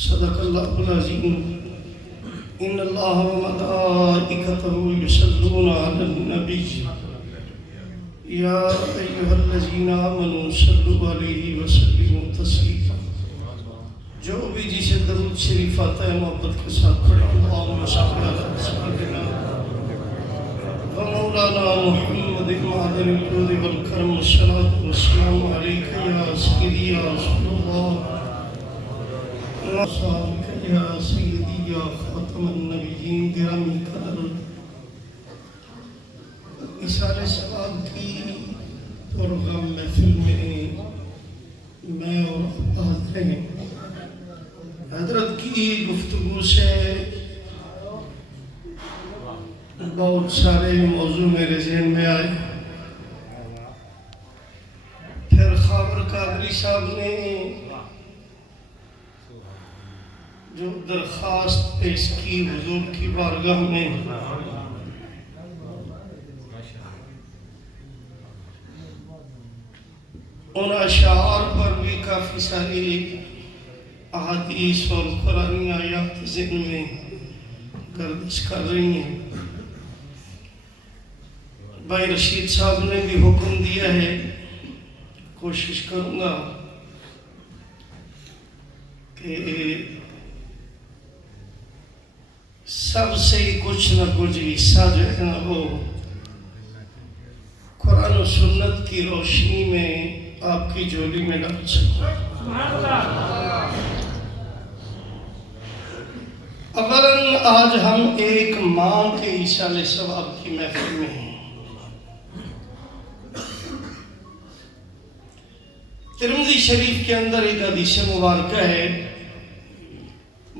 صدق اللہ العظیم ان اللہ وملائکتہ یصلون علی النبی یا ایھا الذین آمنوا صلوا علیہ وسلموا تسلیما۔ جو بھی جسے درود شریف آتا ہے محبت کے ساتھ پڑھیں اللہم صل علی سیدنا ومولانا محمد معدن الجود والکرم والصلاة والسلام علیک یا سیدی یا رسول اللہ وصحابک یا سیدی یا خاتم النبیین۔ گرامی قدر اثار ثواب کی پرغم محفل میں اور حاضر ہیں، حضرت کی گفتگو سے بہت سارے موضوع میرے ذہن میں آئے۔ پھر خاور قادری صاحب نے جو درخواست پیش کی حضور کی بارگاہ میں، ان اشعار پر بھی کافی ساری احادیث اور قرآنی آیات ذہن میں گردش کر رہی ہیں۔ بھائی رشید صاحب نے بھی حکم دیا ہے، کوشش کروں گا کہ سب سے کچھ نہ کچھ حصہ جو ہے نا وہ قرآن و سنت کی روشنی میں آپ کی جھولی میں ڈال سکوں۔ اولاً آج ہم ایک ماں کے ایصال ثواب کی محفل میں ہیں۔ ترمذی شریف کے اندر ایک حدیث مبارکہ ہے،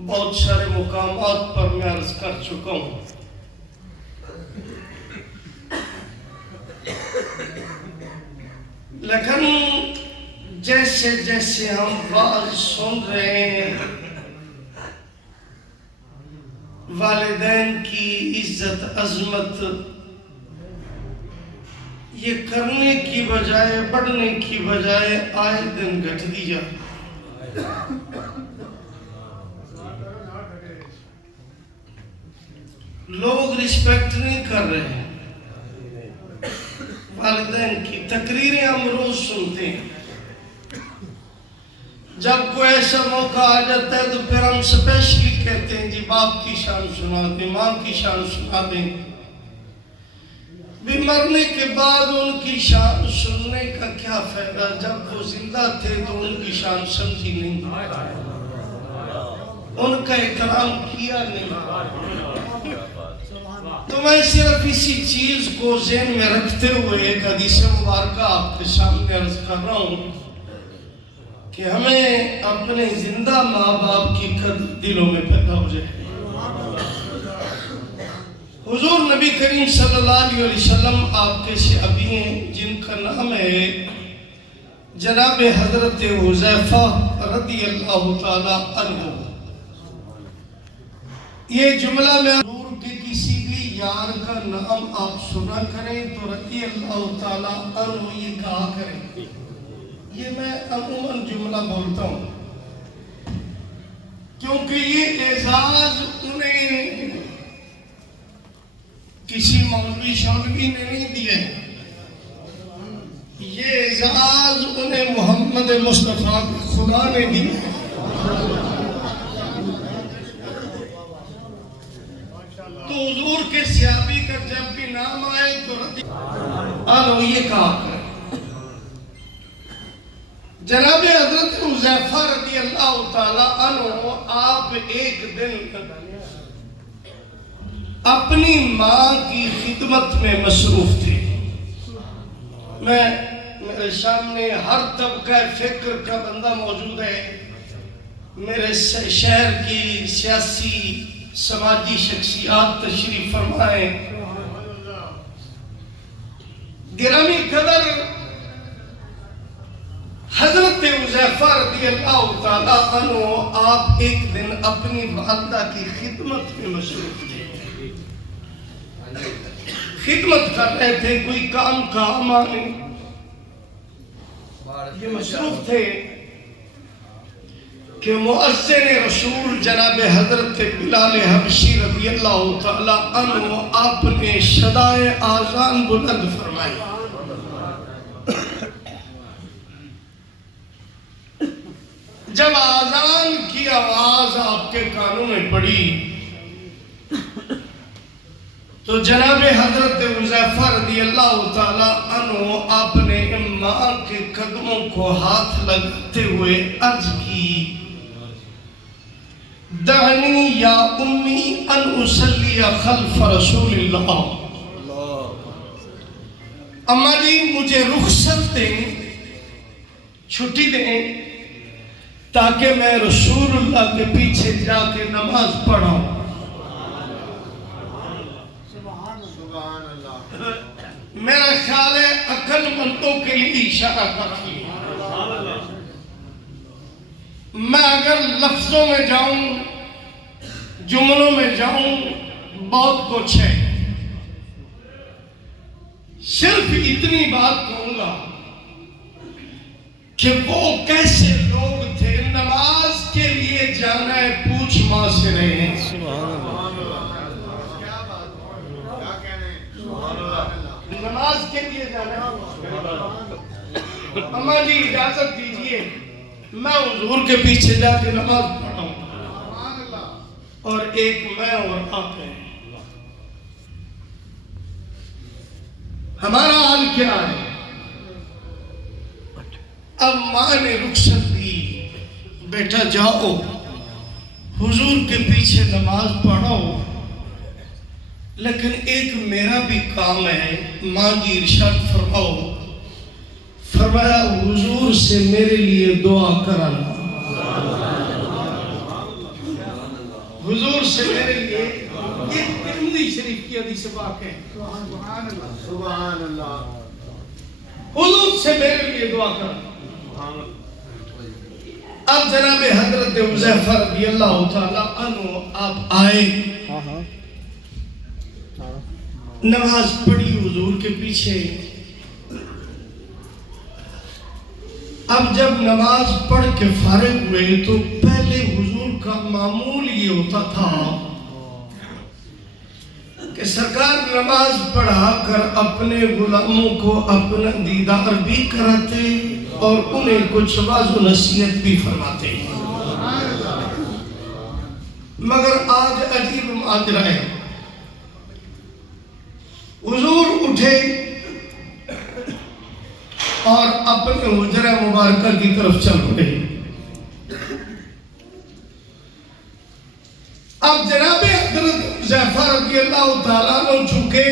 بہت سارے مقامات پر میں عرض کر چکا ہوں۔ لیکن جیسے جیسے ہم واعظ سن رہے ہیں، والدین کی عزت عظمت یہ کرنے کی بجائے بڑھنے کی بجائے آئے دن گھٹ دیا۔ لوگ رسپیکٹ نہیں کر رہے ہیں والدین کی۔ تقریریں ہم روز سنتے ہیں، جب کوئی ایسا موقع آ جاتا ہے تو پھر ہم سپیشلی کہتے ہیں جی باپ کی شان سنا دیں، ماں کی شان سنا دیں۔ بھی مرنے کے بعد ان کی شان سننے کا کیا فائدہ، جب وہ زندہ تھے تو ان کی شان سمجھی نہیں، ان کا احترام کیا نہیں۔ تو میں صرف اسی چیز کو ذہن میں رکھتے ہوئے ایک حدیث مبارکہ آپ کے سامنے عرض کر رہا ہوں کہ ہمیں اپنے زندہ ماں باپ کی قدر دلوں میں پیدا ہو جائے۔ حضور نبی کریم صلی اللہ علیہ وسلم آپ کے صحابی ہیں جن کا نام ہے جناب حضرت حذیفہ رضی اللہ تعالی عنہ۔ یہ جملہ میں حضور کے کسی بھی یار کا نام آپ سنا کریں تو رضی اللہ تعالی عنہ یہ کہا کریں۔ یہ میں عموماً جملہ بولتا ہوں کیونکہ یہ اعزاز انہیں کسی مولوی شولوی نے نہیں دیے، یہ اعزاز انہیں محمد مصطفیٰ خدا نے دیے۔ تو حضور کے صحابی کا جب بھی نام آئے تو رضی عنہ یہ کہا کریں۔ جناب حضرت حذیفہ رضی اللہ تعالی عنہ آپ ایک دن اپنی ماں کی خدمت میں مصروف تھے۔ میرے سامنے ہر طبقہ فکر کا بندہ موجود ہے، میرے شہر کی سیاسی سماجی شخصیات تشریف فرمائیں۔ گرامی قدر حضرت حذیفہ رضی اللہ تعالیٰ عنہ آپ ایک دن اپنی والدہ کی خدمت میں مصروف تھے، خدمت کر رہے تھے، کوئی کام آنے یہ مصروف تھے۔ کہ مؤذن رسول جناب حضرت بلال حبشی رضی اللہ تعالی عنہ آپ نے صدائے آذان بلند فرمائی. جب آذان کی آواز آپ کے کانوں میں پڑی تو جناب حضرت حذیفہ رضی اللہ تعالی عنہ آپ نے ماں کے قدموں کو ہاتھ لگاتے ہوئے عرض کی دعنی یا امی ان اصلی خلف رسول اللہ. اماں جی مجھے رخصت دیں، چھٹی دیں تاکہ میں رسول اللہ کے پیچھے جا کے نماز پڑھاؤں. میرا خیال ہے عقل مندوں کے لیے اشارہ کافی ہے. میں اگر لفظوں میں جاؤں، جملوں میں جاؤں، بہت کچھ ہے. صرف اتنی بات کہوں گا کہ وہ کیسے لوگ تھے نماز کے لیے جانا ہے پوچھ ماں سے رہے ہیں. نماز کے لیے جانا ہے. اماں جی اجازت دیجئے میں حضور کے پیچھے جا کے نماز پڑھاؤں. اور ایک میں اور آپ ہیں. ہمارا حال کیا ہے؟ اب ماں نے رخصت دی، بیٹا جاؤ حضور کے پیچھے نماز پڑھو. لیکن ایک میرا بھی کام ہے. ماں جی ارشاد فرماؤ، فرمایا حضور سے میرے لیے دعا کرانا. حضور سے میرے لیے، یہ ترمذی شریف کی حدیث پاک ہے. سبحان اللہ. حضور سے میرے لیے دعا کرانا. اب جناب حضرت حذیفہ رضی اللہ تعالی عنہ آپ آئے، نماز پڑھی حضور کے پیچھے. اب جب نماز پڑھ کے فارغ ہوئے تو پہلے حضور کا معمول یہ ہوتا تھا کہ سرکار نماز پڑھا کر اپنے غلاموں کو اپنا دیدار بھی کراتے اور انہیں کچھ واعظ و نصیحت بھی فرماتے. مگر آج عجیب ماجرا ہے. حضور اٹھے اور اپنے حجرہ مبارکہ کی طرف چل پڑے. اب جناب حضرت حذیفہ رضی اللہ تعالیٰ عنہ چکے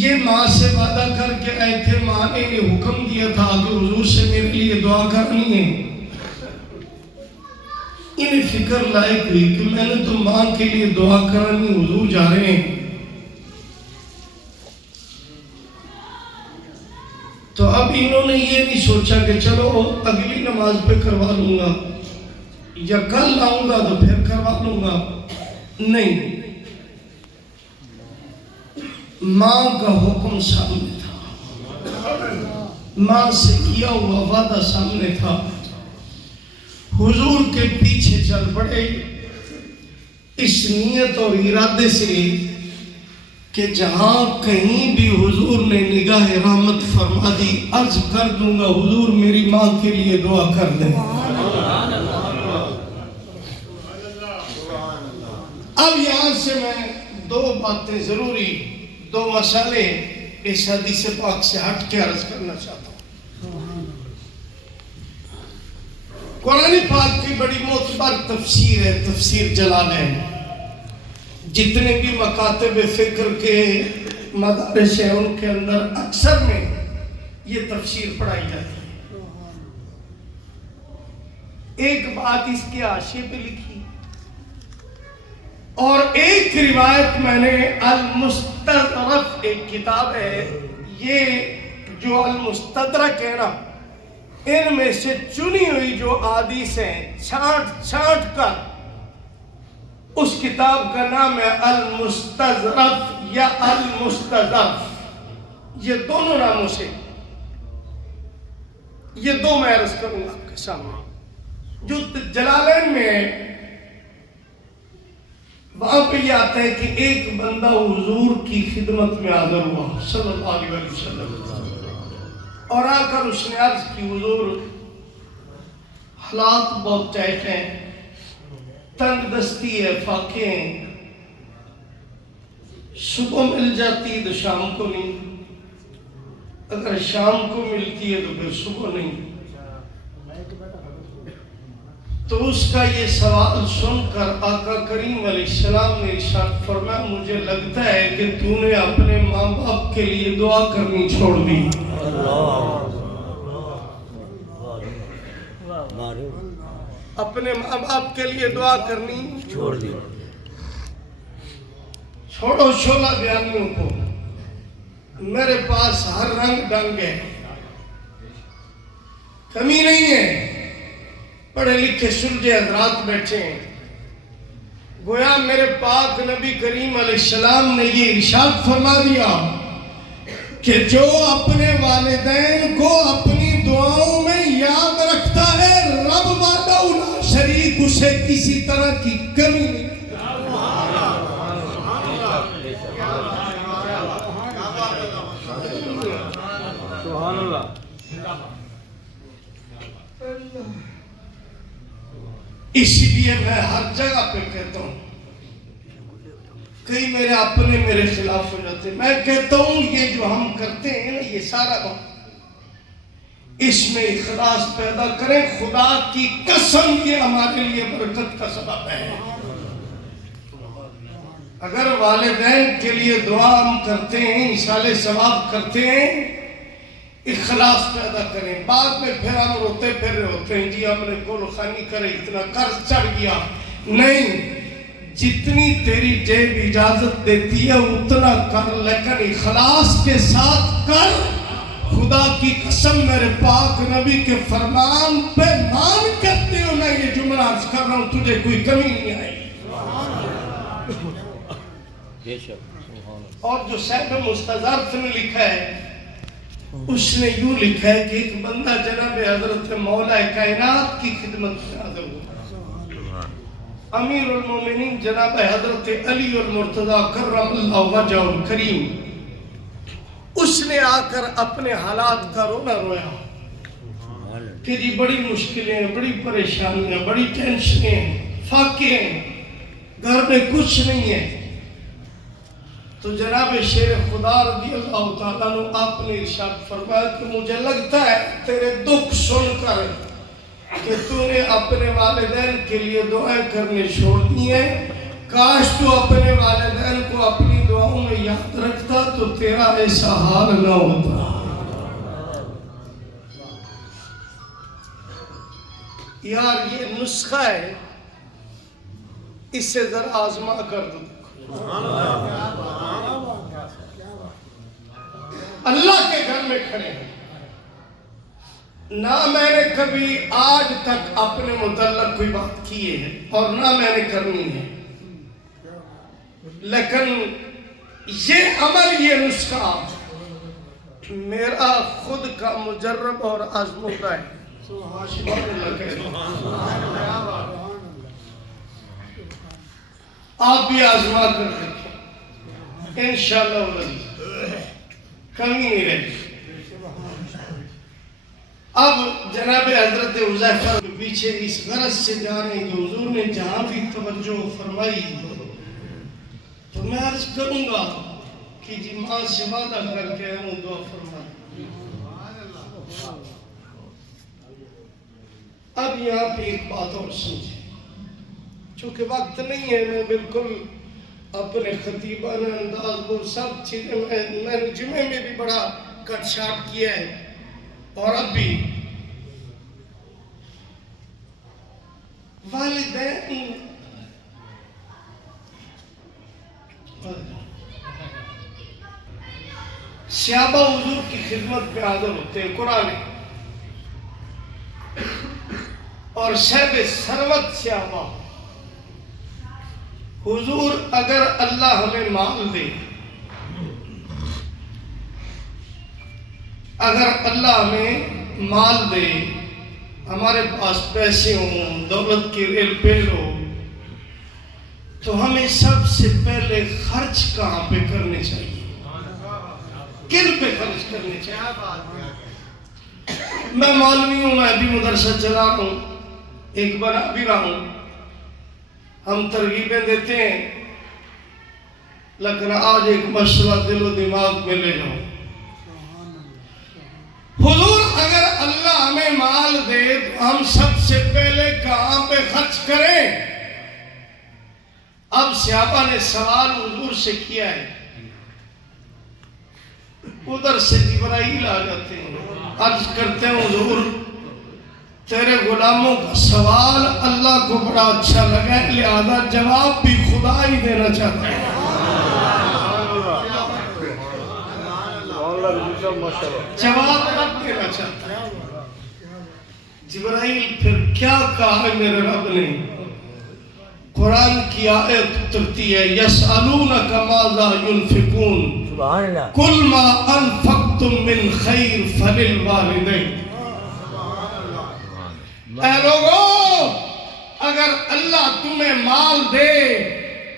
یہ ماں سے وعدہ کر کے آئے تھے. ماں نے حکم دیا تھا کہ حضور سے میرے لیے دعا کرنی ہے. انہیں فکر لائق ہوئی کہ میں نے تو ماں کے لیے دعا کرنی، حضور جا رہے ہیں. تو اب انہوں نے یہ نہیں سوچا کہ چلو اگلی نماز پہ کروا لوں گا یا کل آؤں گا تو پھر کروا لوں گا. نہیں، ماں کا حکم سامنے تھا، ماں سے کیا ہوا وعدہ سامنے تھا. حضور کے پیچھے چل پڑے اس نیت اور ارادے سے کہ جہاں کہیں بھی حضور نے نگاہ رحمت فرما دی عرض کر دوں گا حضور میری ماں کے لیے دعا کر دیں. اب یہاں سے میں دو باتیں ضروری، دو مسئلے اس حدیث پاک سے ہٹ کے عرض کرنا چاہتا ہوں. قرآن پاک کی بڑی معتبر تفسیر ہے، تفسیر جلالین. جتنے بھی مکاتب فکر کے مدارس ہیں ان کے اندر اکثر میں یہ تفسیر پڑھائی جاتی ہے. ایک بات اس کے حاشیے پہ لکھی اور ایک روایت میں نے المستدرک ایک کتاب ہے، یہ جو المستدرک ہے نا، ان میں سے چنی ہوئی جو احادیث ہیں چھانٹ کر اس کتاب کا نام ہے المستظرف یا المستظرف. یہ دونوں ناموں سے، یہ دو میں عرض کروں گا آپ کے سامنے. جو جلالین میں ہے وہاں پہ یہ آتا ہے کہ ایک بندہ حضور کی خدمت میں حاضر ہوا صلی اللہ علیہ وسلم، اور آ کر اس نے عرض کی حضور حالات بہت ٹائٹ ہیں، تنگ دستی ہے، فاقے ہیں، صبح مل جاتی ہے تو شام کو نہیں، اگر شام کو ملتی ہے تو پھر صبح نہیں۔ تو اس کا یہ سوال سن کر آقا کریم علیہ السلام نے ارشاد فرمایا مجھے لگتا ہے کہ تو نے اپنے ماں باپ کے لیے دعا کرنی چھوڑ دی۔ اپنے ماں باپ کے لیے دعا کرنی چھوڑ دی۔ چھوڑو شولہ بیانیوں کو، میرے پاس ہر رنگ ڈنگ ہے، کمی نہیں ہے، پڑھے لکھے سلجھے حضرات بیٹھے ہیں، گویا میرے پاک نبی کریم علیہ السلام نے یہ ارشاد فرما دیا کہ جو اپنے والدین کو اپنی دعاؤں میں یاد رکھتا ہے رب وحدہ لا شریک اسے کسی طرح کی کمی نہیں۔ سبحان اللہ۔ اسی لیے میں ہر جگہ پہ کہتا ہوں، کئی میرے اپنے میرے خلاف ہو جاتے ہیں، میں کہتا ہوں یہ جو ہم کرتے ہیں نا یہ سارا وقت اس میں اخلاص پیدا کریں، خدا کی قسم یہ ہمارے لیے برکت کا سبب ہے۔ اگر والدین کے لیے دعا ہم کرتے ہیں، ایصال ثواب کرتے ہیں، اخلاص پیدا کریں، بعد میں پھر ہم روتے پھر رہے ہوتے ہیں جی ہم نے گول خانی کرے اتنا قرض چڑھ گیا، نہیں، جتنی تیری جیب اجازت دیتی ہے اتنا کر، لیکن اخلاص کے ساتھ کر۔ خدا کی قسم میرے پاک نبی کے فرمان پہ مان کرتے ہو، میں یہ جملہ عرض کر رہا ہوں تجھے کوئی کمی نہیں آئی۔ اور جو صاحب مستظرف نے لکھا ہے اس نے یوں لکھا ہے کہ ایک بندہ جناب حضرت مولا کائنات کی خدمت میں حاضر ہوا، امیر المومنین جناب حضرت علی المرتضی کرم اللہ وجہہ الکریم، اس نے آ کر اپنے حالات کا رونا رویا کہ جی بڑی مشکلیں ہیں، بڑی پریشانیاں، بڑی ٹینشنیں، فاقے ہیں، گھر میں کچھ نہیں ہے۔ تو جناب شیر خدا رضی اللہ تعالیٰ عنہ آپ نے ارشاد فرمایا کہ مجھے لگتا ہے تیرے دکھ سن کر کہ تو نے اپنے والدین کے لیے دعائیں کرنے چھوڑ دی ہیں، کاش تو اپنے والدین کو اپنی دعاؤں میں یاد رکھتا تو تیرا ایسا حال نہ ہوتا۔ یار یہ نسخہ ہے، اس سے ذرا آزما کر دو۔ اللہ کے گھر میں کھڑے ہیں، نہ میں نے کبھی آج تک اپنے متعلق کوئی بات کی ہے اور نہ میں نے کرنی ہے، لیکن یہ عمل، یہ نسخہ میرا خود کا مجرب اور آزمودہ ہے۔ آپ بھی آزما کر دیکھیں، انشاءاللہ کمی نہیں رہی۔ اب جناب حضرت حذیفہ پیچھے اس غرض سے جا رہے ہیں کہ حضور نے جہاں بھی توجہ فرمائی تو میں عرض کروں گا کہ جی ماں سے وعدہ کر کے ہوں دعا فرمائیں۔ اب یہاں پہ ایک بات اور سمجھیں، چونکہ وقت نہیں ہے، میں بالکل اپنے خطیبانہ انداز وہ سب چیزیں میں نے جمعے میں بھی بڑا کٹ شاٹ کیا ہے اور اب بھی والدین صحابہ حضور کی خدمت میں حاضر ہوتے ہیں، قرآن اور صاحب ثروت صحابہ، حضور اگر اللہ ہمیں مال دے، اگر اللہ ہمیں مال دے ہمارے پاس پیسے ہوں، دولت کی ریل پیل ہو، تو ہمیں سب سے پہلے خرچ کہاں پہ کرنے چاہیے؟ کن پہ خرچ کرنے چاہیے؟ میں مولوی ہوں، میں بھی مدرسہ چلا رہا ہوں، ایک بنا بھی رہا ہوں، ہم ترغیبیں دیتے ہیں، لیکن آج ایک مسئلہ دل و دماغ میں لے جاؤں۔ حضور اگر اللہ ہمیں مال دے تو ہم سب سے پہلے کہاں پہ خرچ کریں؟ اب صحابہ نے سوال حضور سے کیا ہے، ادھر سے جبرائیل آ جاتے ہیں، عرض کرتے ہیں حضور تیرے غلاموں کا سوال اللہ کو بڑا اچھا لگا ہے، لہذا جواب بھی خدا ہی دینا چاہتا ہے۔ جواب رب دینا چاہتا ہے۔ جبرائیل پھر کیا کہا ہے میرے رب نے؟ قرآن کی آیت اترتی ہے، یسألونک ماذا ينفقون قل ما انفقتم من خیر فللوالدین۔ اے لوگو اگر اللہ تمہیں مال دے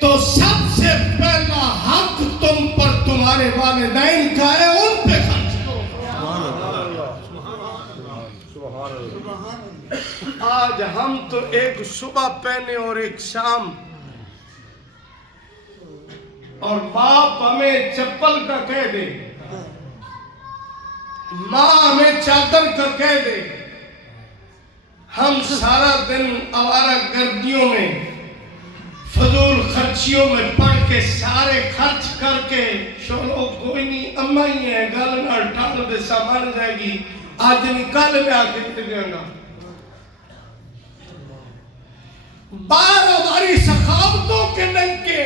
تو سب سے پہلا حق تم پر تمہارے والدین کا ہے، ان پہ خرچ کرو۔ آج ہم تو ایک صبح پہنے اور ایک شام، اور باپ ہمیں چپل کا کہہ دے، ماں ہمیں چادر کا کہہ دے، ہم سارا دن آوارہ گردیوں میں فضول خرچیوں میں پڑھ کے سارے خرچ کر کے چلو کوئی نہیں، اماں ہی ہے گل نہ ٹال دے سامان جائے گی، آج نکال میں آ کے دے دیں گا۔ بار ہماری سخاوتوں کے ننکے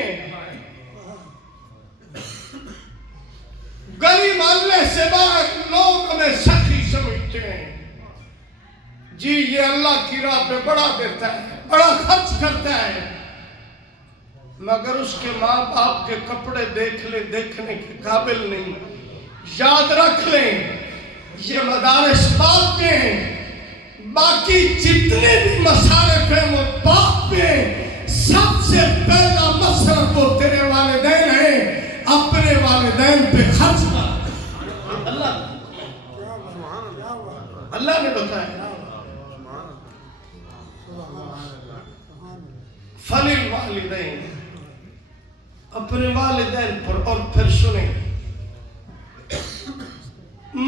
گلی محلے سے باہر لوگ ہمیں سخی سمجھتے ہیں، جی یہ اللہ کی راہ پہ بڑا دیتا ہے، بڑا خرچ کرتا ہے، مگر اس کے ماں باپ کے کپڑے دیکھ لیں، دیکھنے کے قابل نہیں۔ یاد رکھ لیں یہ مدارس باپ کے ہیں، باقی جتنے بھی مصارف ہیں وہ باپ کے ہیں، سب سے پہلا مصرف وہ تیرے والدین ہیں، اپنے والدین پہ خرچ کر۔ اللہ نے بتایا فللوالدین، اپنے والدین پر۔ اور پھر سنیں،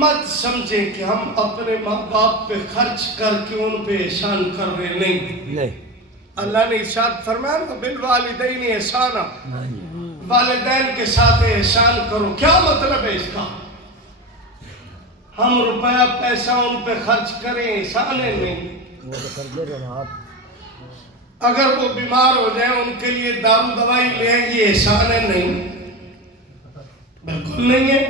مت سمجھیں کہ ہم اپنے ماں باپ پہ خرچ کر کے ان پہ احسان کر رہے، نہیں۔ اللہ نے ارشاد فرمایا نا بالوالدین احسانا، والدین کے ساتھ احسان کرو۔ کیا مطلب ہے اس کا؟ ہم روپیہ پیسہ ان پہ خرچ کریں احسان ہے؟ نہیں۔ اگر وہ بیمار ہو جائیں ان کے لیے دارو دوائی لے آئیں، یہ احسان ہے؟ نہیں، بالکل نہیں ہے۔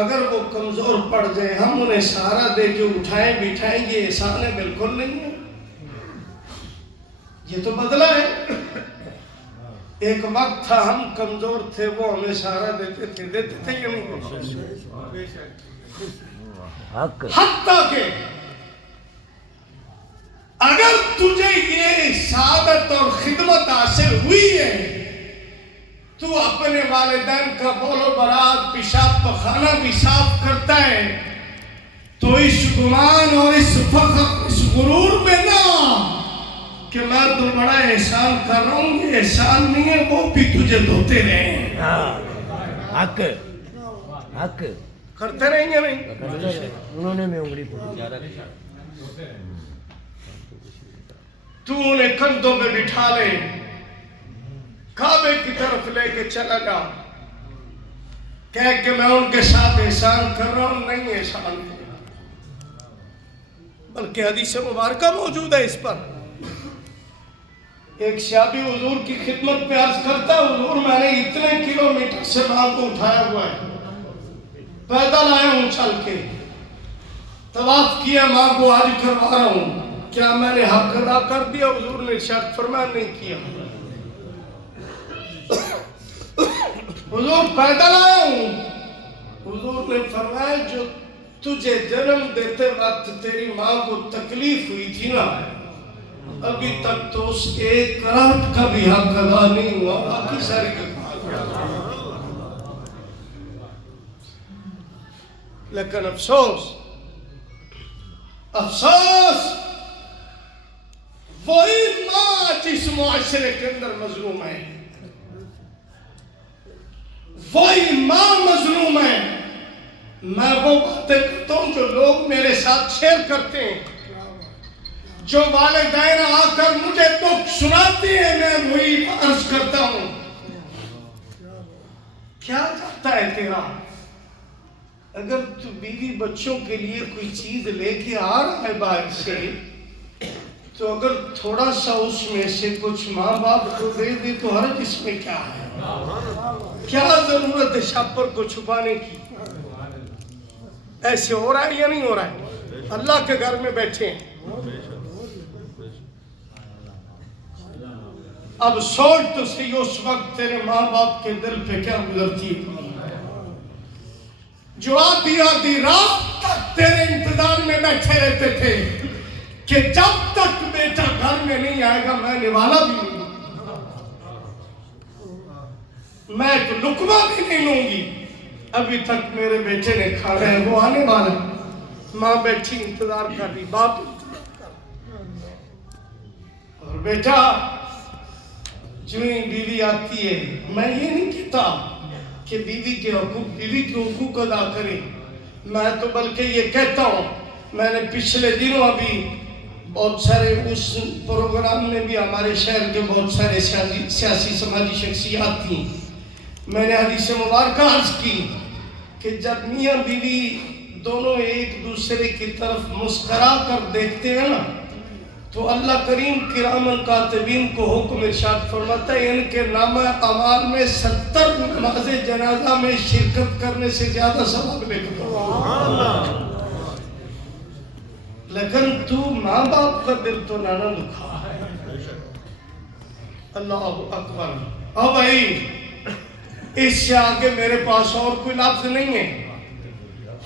اگر وہ کمزور پڑ جائیں ہم انہیں سہارا دے کے اٹھائیں بٹھائیں، یہ احسان ہے؟ بالکل نہیں ہے۔ یہ تو بدلہ ہے۔ ایک وقت تھا ہم کمزور تھے، وہ ہمیں سہارا دیتے تھے یا نہیں؟ حتیٰ کہ اگر تجھے یہ سعادت اور خدمت حاصل ہوئی ہے، تو اپنے والدین کا بول و برات پیشاب پخانہ بھی صاف کرتا ہے، تو اس گمان اور اس فخر اس غرور میں نہ کہ میں تو بڑا احسان کر رہا ہوں، یہ احسان نہیں ہے، وہ بھی تجھے دھوتے رہیں۔ حق حق کرتے رہیں گے نہیں؟ انہوں نے میں انگلی پھوٹی، تو انہیں کندھوں پہ بٹھا لے، کعبے کی طرف لے کے چلا جا، کہہ کہ میں ان کے ساتھ احسان کر رہا ہوں، نہیں احسان نہیں، بلکہ حدیث مبارکہ موجود ہے اس پر۔ ایک صحابی حضور کی خدمت پہ عرض کرتا ہے، حضور میں نے اتنے کلومیٹر سے ماں کو اٹھایا ہوا ہے، پیدل آیا ہوں چل کے، طواف کیا، ماں کو حج کروا رہا ہوں، کیا میں نے حق ادا کر دیا؟ حضور نے ارشاد فرمایا نہیں کیا۔ حضور پیدل آیا ہوں، حضور نے فرمایا جو تجھے جنم دیتے وقت تیری ماں کو تکلیف ہوئی تھی نا، ابھی تک تو اس ایک کراٹ کا بھی حق ادا نہیں ہوا، باقی ساری لیکن افسوس وہی ماں جس معاشرے کے اندر مظلوم ہے، وہی ماں مظلوم ہے۔ میں وہ باتیں کرتا ہوں جو لوگ میرے ساتھ شیئر کرتے ہیں، جو والدین آ کر مجھے دکھ سناتے ہیں، میں وہی عرض کرتا ہوں۔ کیا چاہتا ہے تیرا؟ اگر تو بیوی بچوں کے لیے کوئی چیز لے کے آ رہا ہے باہر سے، تو اگر تھوڑا سا اس میں سے کچھ ماں باپ کو دے دے تو حرج اس میں کیا ہے؟ کیا ضرورت ہے شاپر کو چھپانے کی؟ ایسے ہو رہا ہے یا نہیں ہو رہا ہے؟ اللہ کے گھر میں بیٹھے ہیں، اب سوچ تو صحیح اس وقت تیرے ماں باپ کے دل پہ کیا گزرتی ہے، جو آدھی رات تک تیرے انتظار میں بیٹھے رہتے تھے کہ جب تک بیٹا گھر میں نہیں آئے گا میں نوالا بھی نہیں دوں، میں ایک لقمہ بھی نہیں لوں گی، ابھی تک میرے بیٹے نے کھانا ہے، وہ آنے والا ہے، ماں بیٹھی انتظار کر رہی، باپ انتظار کر رہی، اور بیٹا جو ہی بیوی آتی ہے، میں یہ نہیں کہتا کہ بیوی کے حقوق ادا کرے، میں تو بلکہ یہ کہتا ہوں، میں نے پچھلے دنوں ابھی بہت سارے اس پروگرام میں بھی ہمارے شہر کے بہت سارے سیاسی سماجی شخصیات تھیں، میں نے حدیث مبارکہ عرض کی کہ جب میاں بیوی دونوں ایک دوسرے کی طرف مسکرا کر دیکھتے ہیں نا، تو اللہ کریم کرامن کاتبین کو حکم ارشاد فرماتا ہے ان کے نامہ اعمال میں 70 نماز جنازہ میں شرکت کرنے سے زیادہ ثواب لکھ دو۔ لیکن تو ماں باپ کا دل تو نہ دکھا ہے۔ اللہ اکبر۔ او بھائی اس سے آگے میرے پاس اور کوئی لفظ نہیں ہے۔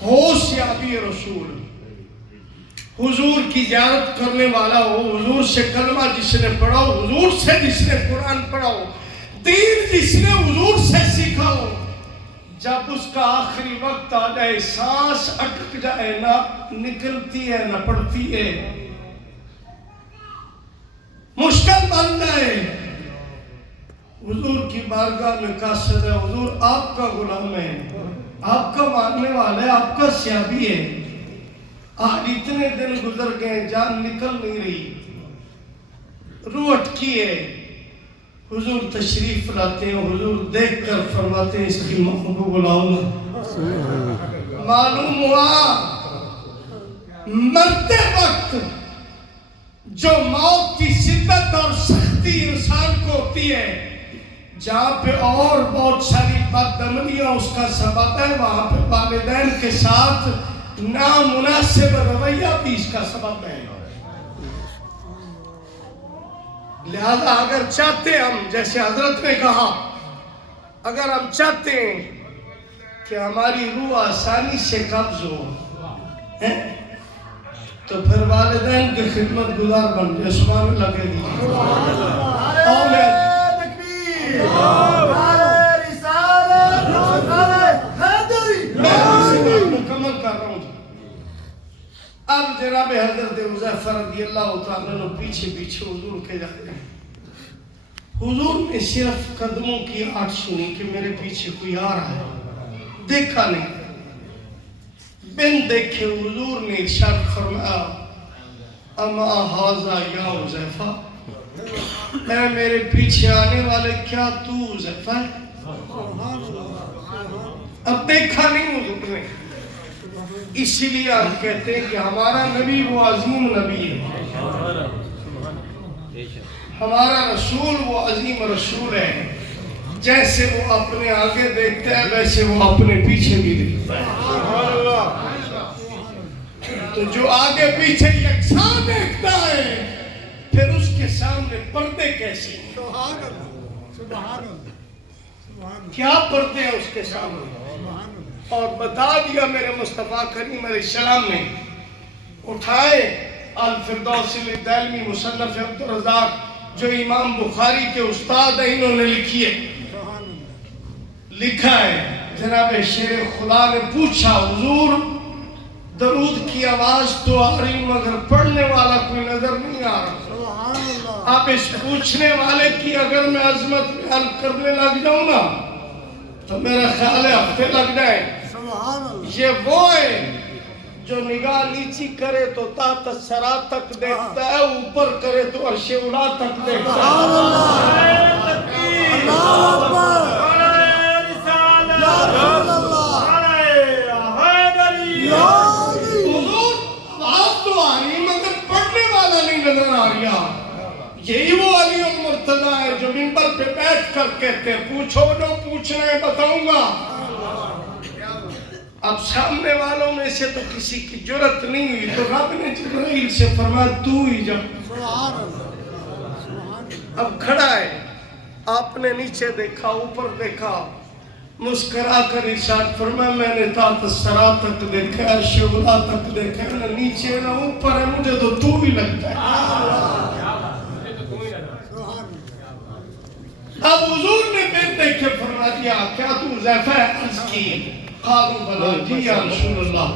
ہوش یابی رسول، حضور کی زیارت کرنے والا ہو، حضور سے کلمہ جس نے پڑھا ہو، حضور سے جس نے قرآن پڑھا ہو، دین جس نے حضور سے سیکھا ہو، جب اس کا آخری وقت آ جائے سانس اٹک جائے، نہ نکلتی ہے نہ پڑتی ہے، مشکل بن جائے، حضور کی بارگاہ میں قاصد ہے، حضور آپ کا غلام ہے، آپ کا ماننے والا ہے، آپ کا سیابی ہے، آج اتنے دن گزر گئے جان نکل نہیں رہی، روح اٹکی ہے، حضور تشریف لاتے ہیں، حضور دیکھ کر فرماتے ہیں اس کی ماں کو بلاؤ۔ معلوم ہوا مرتے وقت جو موت کی شدت اور سختی انسان کو ہوتی ہے، جہاں پہ اور بہت ساری بدعملیاں اس کا سبب ہے، وہاں پہ والدین کے ساتھ نامناسب رویہ بھی اس کا سبب ہے۔ لہذا اگر چاہتے ہم، جیسے حضرت نے کہا، اگر ہم چاہتے ہیں کہ ہماری روح آسانی سے قبض ہو تو پھر والدین کی خدمت گزار بن جائے۔ سبحان اللہ کے لیے مکمل کر رہا ہوں۔ اب جناب حضرت حذیفہ رضی اللہ تعالیٰ عنہ پیچھے حضور کے جاتے ہیں۔ حضور نے صرف قدموں کی آٹ سنی کہ میرے پیچھے کوئی آ رہا ہے، دیکھا نہیں، بن دیکھے حضور نے ارشاد فرمایا اما ھذا یا حذیفہ، اے میرے پیچھے آنے والے کیا تو حذیفہ ہے؟ اب دیکھا نہیں حضور نے، اسی لیے ہم کہتے ہیں کہ ہمارا نبی وہ عظیم نبی ہے، ہمارا رسول وہ عظیم رسول ہے، جیسے وہ اپنے آگے دیکھتا ہے ویسے وہ اپنے پیچھے بھی دیکھتا ہے۔ تو جو آگے پیچھے یکساں دیکھتا ہے پھر اس کے سامنے پردے کیسے ہیں؟ کیا پردے ہیں اس کے سامنے؟ اور بتا دیا میرے مصطفیٰ کریم علیہ السلام نے. اٹھائے الفردوس الدیلمی مصنف عبدالرزاق جو امام بخاری کے استاد ہیں انہوں نے لکھی ہے. لکھا ہے جناب شیر خدا نے پوچھا حضور درود کی آواز تو آ رہی مگر پڑھنے والا کوئی نظر نہیں آ رہا. آپ اس پوچھنے والے کی اگر میں عظمت بیان کرنے لگ جاؤں نا تو میرا خیال ہے ہفتے لگ جائیں. یہ وہ ہے جو نگاہ نیچی کرے تو تحت الثری تک دیکھتا ہے, اوپر کرے تو عرش اولی تک دیکھتا ہے. حضور آواز تو آ رہی مگر پڑھنے والا نہیں نظر آ رہا. یہی وہ علی المرتضیٰ ہے جو منبر پہ بیٹھ کر کہتے ہیں پوچھو جو پوچھنا ہے بتاؤں گا. اب سامنے والوں میں سے تو کسی کی جرت نہیں ہوئی تو رب نے جبرائیل سے فرمایا تو ہی جب. اب کھڑا ہے, آپ نے نیچے دیکھا اوپر دیکھا, مسکرا کر ارشاد فرمایا میں نے تحت الثری تک دیکھا, عرش اولی تک دیکھا, نہ نیچے نہ اوپر ہے, مجھے تو ہی لگتا ہے. اب حضور نے بیٹھ دیکھ کے فرما دیا کیا تو حذیفہ عرض کی؟ قالوا بلا جی یا رسول اللہ.